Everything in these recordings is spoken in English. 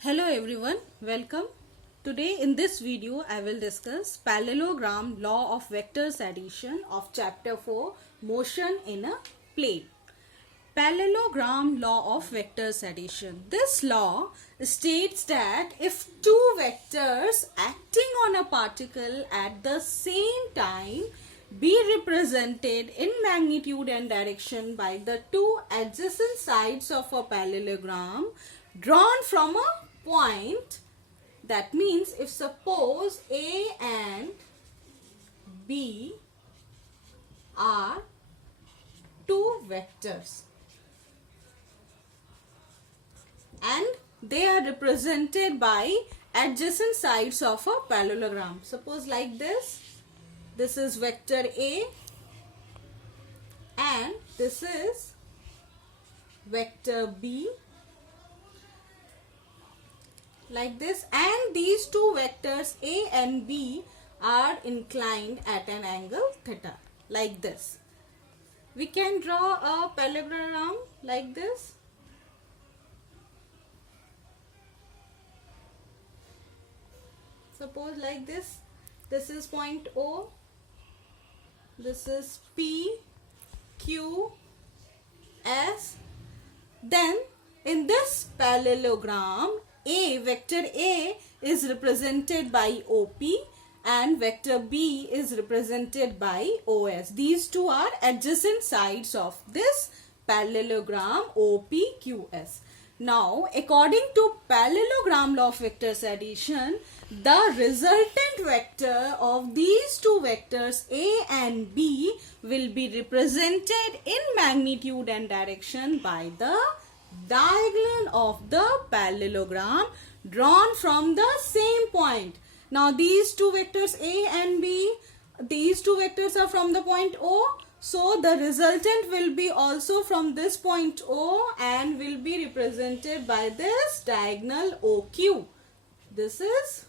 Hello everyone, welcome. Today in this video I will discuss parallelogram law of vectors addition of chapter 4 motion in a plane. Parallelogram law of vectors addition. This law states that if two vectors acting on a particle at the same time be represented in magnitude and direction by the two adjacent sides of a parallelogram drawn from a point, that means if suppose A and B are two vectors and they are represented by adjacent sides of a parallelogram. Suppose like this is vector A and this is vector B, like this, and these two vectors A and B are inclined at an angle theta, like this. We can draw a parallelogram like this. Suppose like this is point O, this is P, Q, S. Then in this parallelogram, vector A is represented by OP and vector B is represented by OS. These two are adjacent sides of this parallelogram OPQS. Now, according to parallelogram law of vectors addition, the resultant vector of these two vectors A and B will be represented in magnitude and direction by the diagonal of the parallelogram drawn from the same point. Now these two vectors A and B, these two vectors are from the point O, so the resultant will be also from this point O and will be represented by this diagonal OQ. This is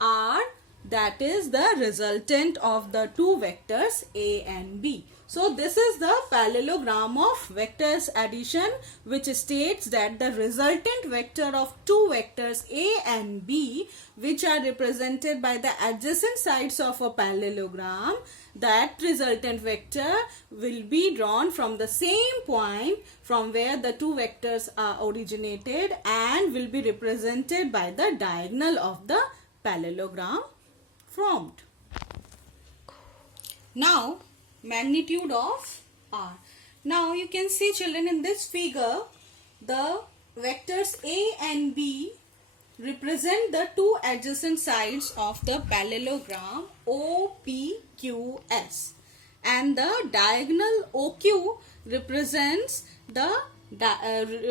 R, that is the resultant of the two vectors A and B. So this is the parallelogram of vectors addition, which states that the resultant vector of two vectors A and B, which are represented by the adjacent sides of a parallelogram, that resultant vector will be drawn from the same point from where the two vectors are originated and will be represented by the diagonal of the parallelogram formed. Now, magnitude of R. Now you can see, children, in this figure the vectors A and B represent the two adjacent sides of the parallelogram OPQS and the diagonal OQ represents the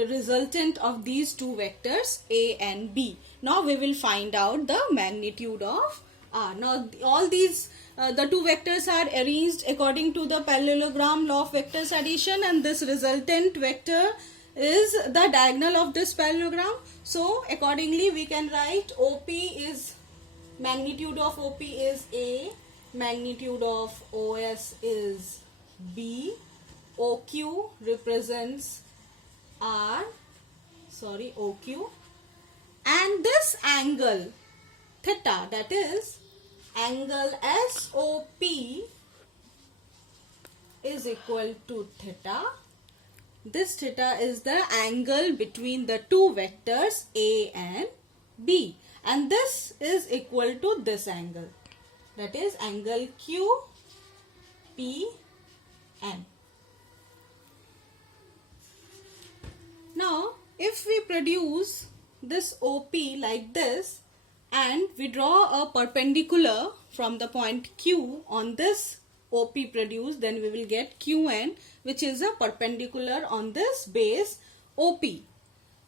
resultant of these two vectors A and B. Now we will find out the magnitude of R. Now all these the two vectors are arranged according to the parallelogram law of vectors addition, and this resultant vector is the diagonal of this parallelogram. So accordingly we can write OP is, magnitude of OP is A, magnitude of OS is B, OQ represents OQ, and this angle theta, that is angle SOP, is equal to theta. This theta is the angle between the two vectors A and B, and this is equal to this angle, that is angle QPN. Now if we produce this OP like this and we draw a perpendicular from the point Q on this OP produced, then we will get QN, which is a perpendicular on this base OP.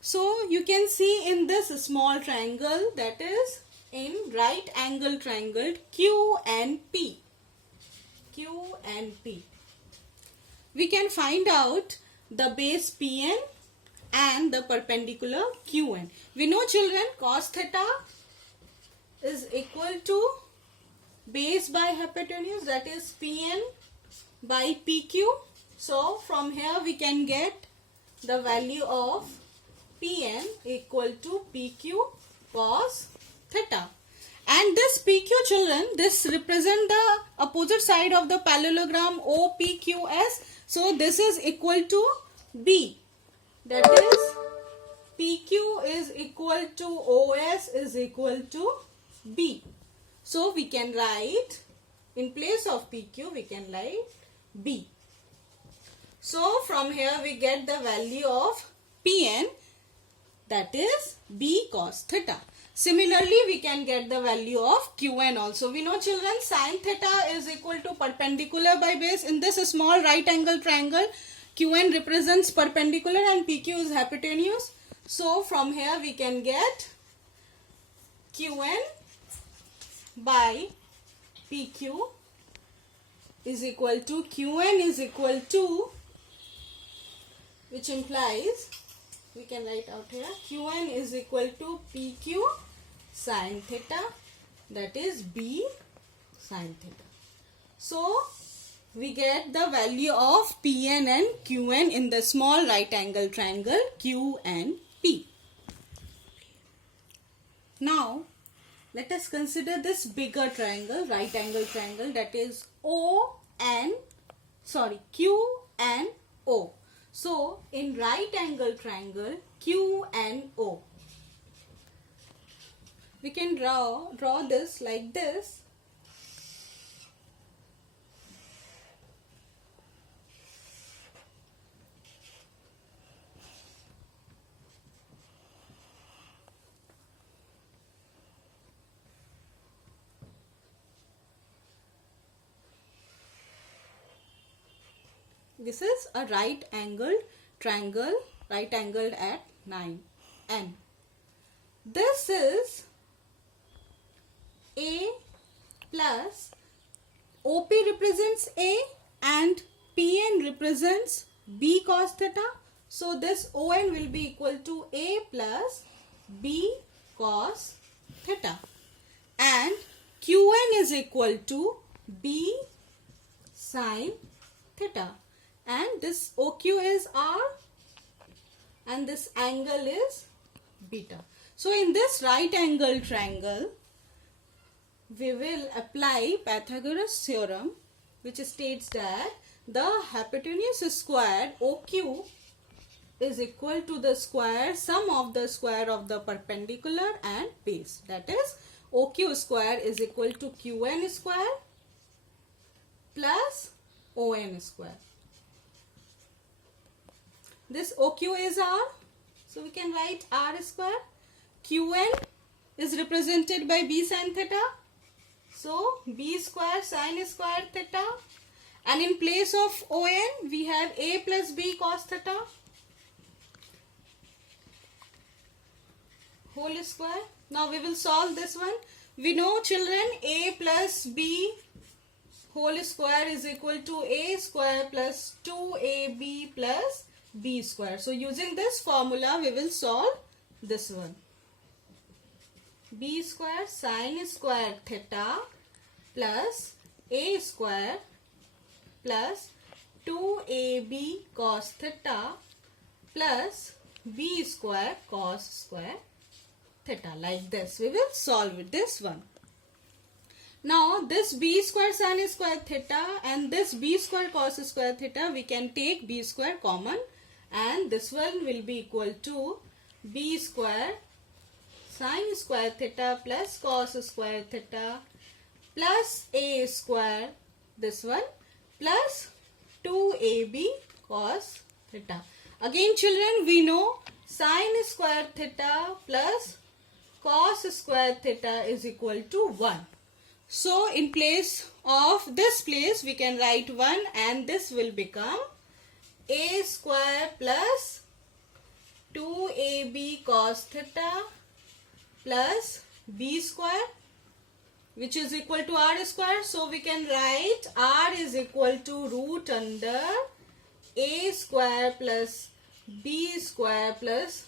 So you can see in this small triangle, that is in right angle triangle QNP, we can find out the base PN and the perpendicular QN. We know, children, cos theta is equal to base by hypotenuse, that is PN by PQ. So from here we can get the value of Pn equal to PQ cos theta. And this PQ, children, this represent the opposite side of the parallelogram OPQS. So this is equal to B. That is PQ is equal to OS is equal to B. So we can write, in place of PQ, we can write B. So from here we get the value of Pn, that is B cos theta. Similarly, we can get the value of Qn also. We know, children, sin theta is equal to perpendicular by base. In this small right angle triangle, Qn represents perpendicular and PQ is hypotenuse. So from here we can get Qn by PQ is equal to Qn is equal to, which implies, we can write out here, Qn is equal to PQ sin theta, that is B sin theta. So we get the value of Pn and Qn in the small right angle triangle QNP. Now let us consider this bigger triangle, right angle triangle, that is QNO. So in right angle triangle QNO, we can draw this like this. This is a right angled triangle, right angled at 9 N. This is A plus OP represents A and PN represents B cos theta. So this ON will be equal to A plus B cos theta. And QN is equal to B sin theta. And this OQ is R and this angle is beta. So in this right angle triangle, we will apply Pythagoras theorem, which states that the hypotenuse squared OQ is equal to the sum of the square of the perpendicular and base. That is, OQ square is equal to QN square plus ON square. This OQ is R, so we can write R square. QN is represented by B sin theta, so B square sin square theta. And in place of ON, we have A plus B cos theta whole square. Now we will solve this one. We know, children, A plus B whole square is equal to A square plus 2AB plus B square. So using this formula, we will solve this one. B square sin square theta plus A square plus 2AB cos theta plus B square cos square theta. Like this, we will solve with this one. Now this B square sin square theta and this B square cos square theta, we can take B square common, and this one will be equal to B square sin square theta plus cos square theta plus A square, this one, plus 2AB cos theta. Again, children, we know sin square theta plus cos square theta is equal to 1. So in place of this place, we can write 1 and this will become A square plus 2AB cos theta plus B square, which is equal to R square. So we can write R is equal to root under A square plus B square plus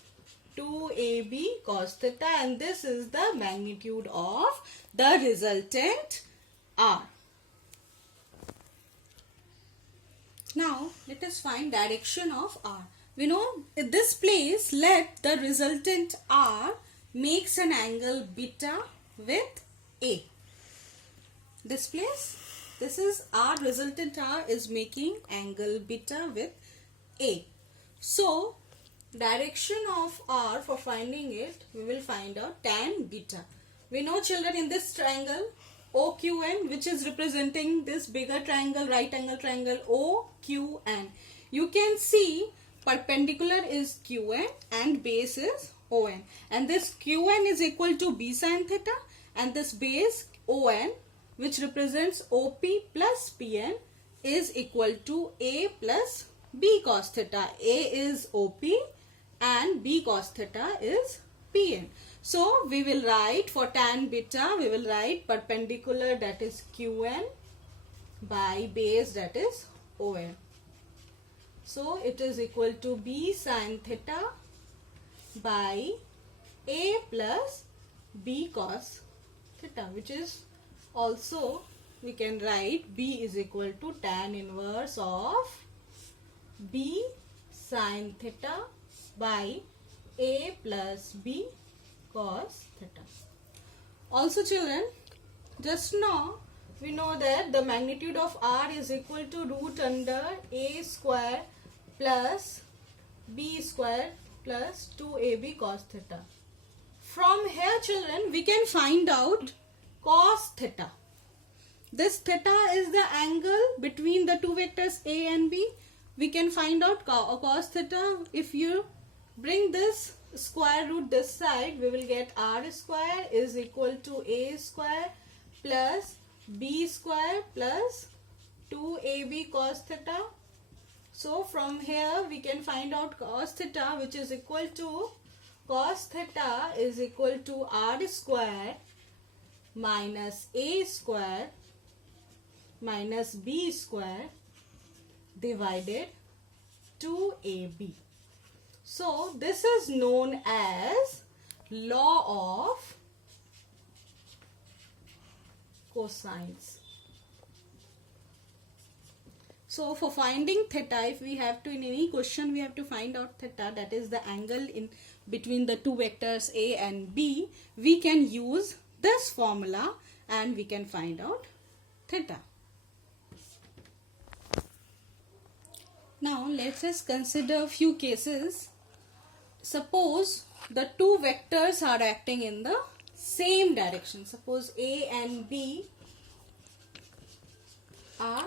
2AB cos theta, and this is the magnitude of the resultant R. Now let us find direction of R. we know in this place let the resultant R makes an angle beta with A. This place, this is our resultant R is making angle beta with A. So direction of R, for finding it, we will find out tan beta. We know, children, in this triangle OQN, which is representing this bigger triangle, right angle triangle OQN, you can see perpendicular is QN and base is ON, and this QN is equal to B sin theta, and this base ON, which represents OP plus PN, is equal to A plus B cos theta. A is OP and B cos theta is PN. So we will write for tan beta, we will write perpendicular, that is QN, by base, that is ON. So it is equal to B sin theta by A plus B cos theta, which is also, we can write B is equal to tan inverse of B sin theta by A plus B cos theta. Also, children, just now we know that the magnitude of R is equal to root under A square plus B square plus 2AB cos theta. From here, children, we can find out cos theta. This theta is the angle between the two vectors A and B. We can find out cos theta. If you bring this square root this side, we will get R square is equal to A square plus B square plus 2AB cos theta. So from here we can find out cos theta, which is equal to, cos theta is equal to R square minus A square minus B square divided 2AB. So this is known as law of cosines. So for finding theta, if we have to, in any question we have to find out theta, that is the angle in between the two vectors A and B, we can use this formula and we can find out theta. Now let us consider a few cases. Suppose the two vectors are acting in the same direction. Suppose A and B are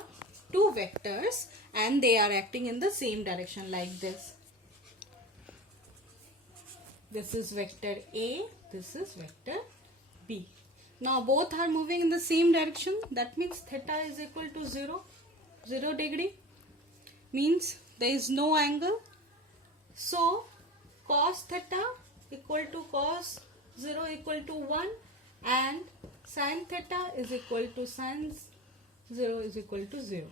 two vectors and they are acting in the same direction, like this. This is vector A, this is vector B. Now both are moving in the same direction. That means theta is equal to 0 degree. Means there is no angle. So cos theta equal to cos 0 equal to 1 and sin theta is equal to sin 0 is equal to 0.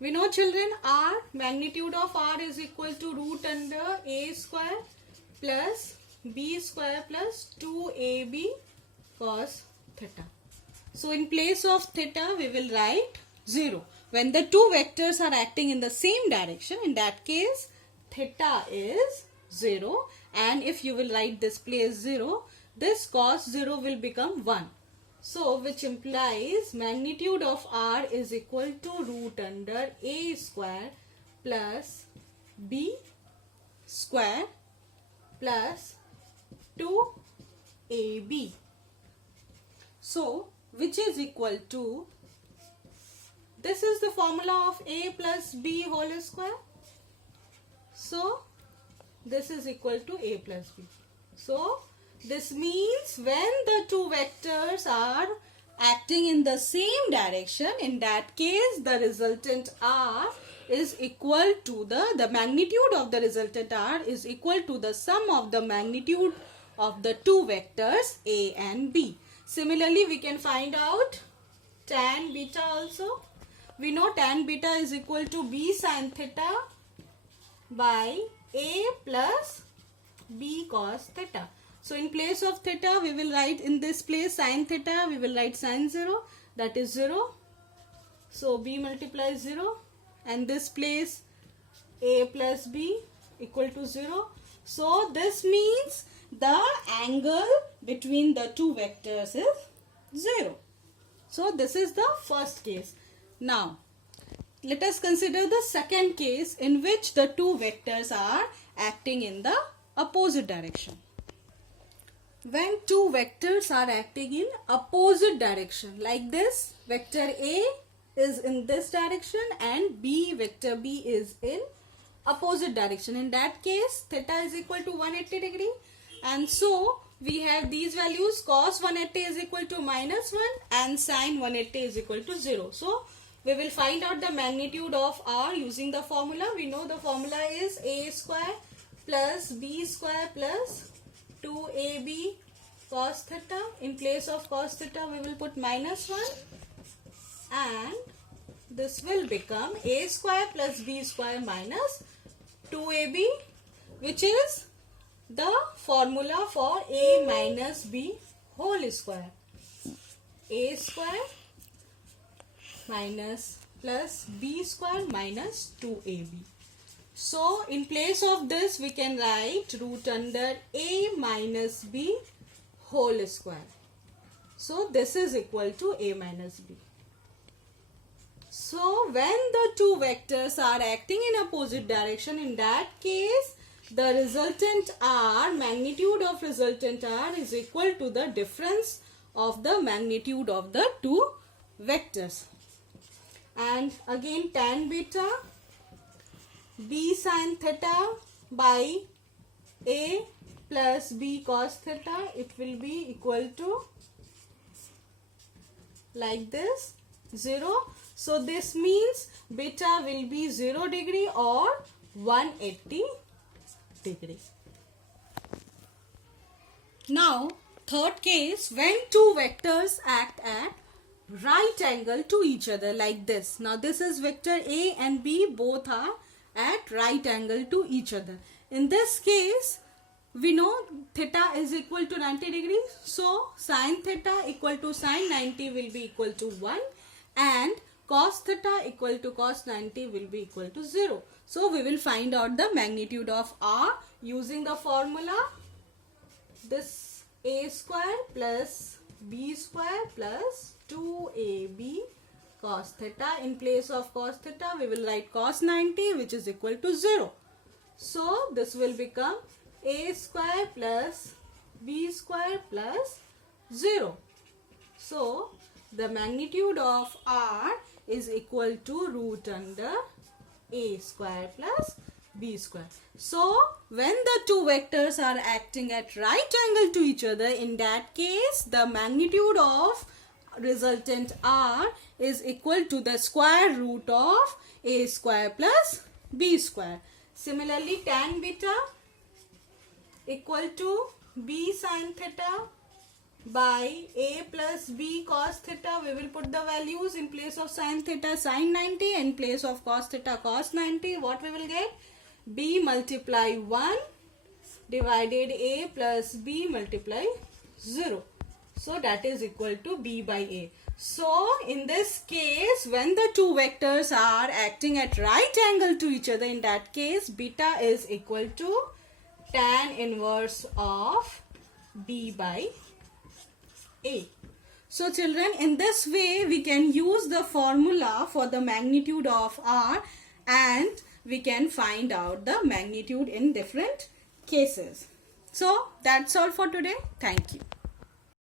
We know, children, R, magnitude of R is equal to root under A square plus B square plus 2AB cos theta. So in place of theta we will write 0. When the two vectors are acting in the same direction, in that case theta is 0, and if you will write this place 0, this cos 0 will become 1. So which implies magnitude of R is equal to root under A square plus B square plus 2AB. So which is equal to, this is the formula of A plus B whole square. So this is equal to A plus B. So this means when the two vectors are acting in the same direction, in that case the resultant R is equal to the magnitude of the resultant R is equal to the sum of the magnitude of the two vectors A and B. Similarly, we can find out tan beta also. We know tan beta is equal to B sin theta by A plus B cos theta. So in place of theta we will write, in this place sin theta we will write sin 0, that is 0. So B multiplies 0, and this place A plus B equal to 0. So this means the angle between the two vectors is 0. So this is the first case. Now let us consider the second case in which the two vectors are acting in the opposite direction. When two vectors are acting in opposite direction like this, vector A is in this direction and vector B is in opposite direction. In that case, theta is equal to 180 degree, and so we have these values. Cos 180 is equal to -1 and sin 180 is equal to 0. So we will find out the magnitude of R using the formula. We know the formula is a square plus b square plus 2ab cos theta. In place of cos theta we will put -1, and this will become a square plus b square minus 2ab, which is the formula for a minus b whole square. A square minus plus b square minus 2ab. So in place of this we can write root under a minus b whole square. So this is equal to a minus b. So when the two vectors are acting in opposite direction, in that case the resultant R, magnitude of resultant R is equal to the difference of the magnitude of the two vectors. And again tan beta b sin theta by a plus b cos theta, it will be equal to like this 0. So this means beta will be 0 degree or 180 degree. Now third case, when two vectors act at right angle to each other like this. Now this is vector A and B, both are at right angle to each other. In this case we know theta is equal to 90 degrees. So sin theta equal to sin 90 will be equal to 1 and cos theta equal to cos 90 will be equal to 0. So we will find out the magnitude of R using the formula. This a square plus b square plus 2ab cos theta. In place of cos theta we will write cos 90, which is equal to 0. So this will become a square plus b square plus 0. So the magnitude of R is equal to root under a square plus b square. So when the two vectors are acting at right angle to each other, in that case the magnitude of resultant R is equal to the square root of a square plus b square. Similarly tan beta equal to b sin theta by a plus b cos theta. We will put the values. In place of sin theta sin 90, in place of cos theta cos 90. What we will get? B multiply 1 divided a plus b multiply 0. So that is equal to b by a. So in this case, when the two vectors are acting at right angle to each other, in that case beta is equal to tan inverse of b by a. So children, in this way we can use the formula for the magnitude of R and we can find out the magnitude in different cases. So that's all for today. Thank you.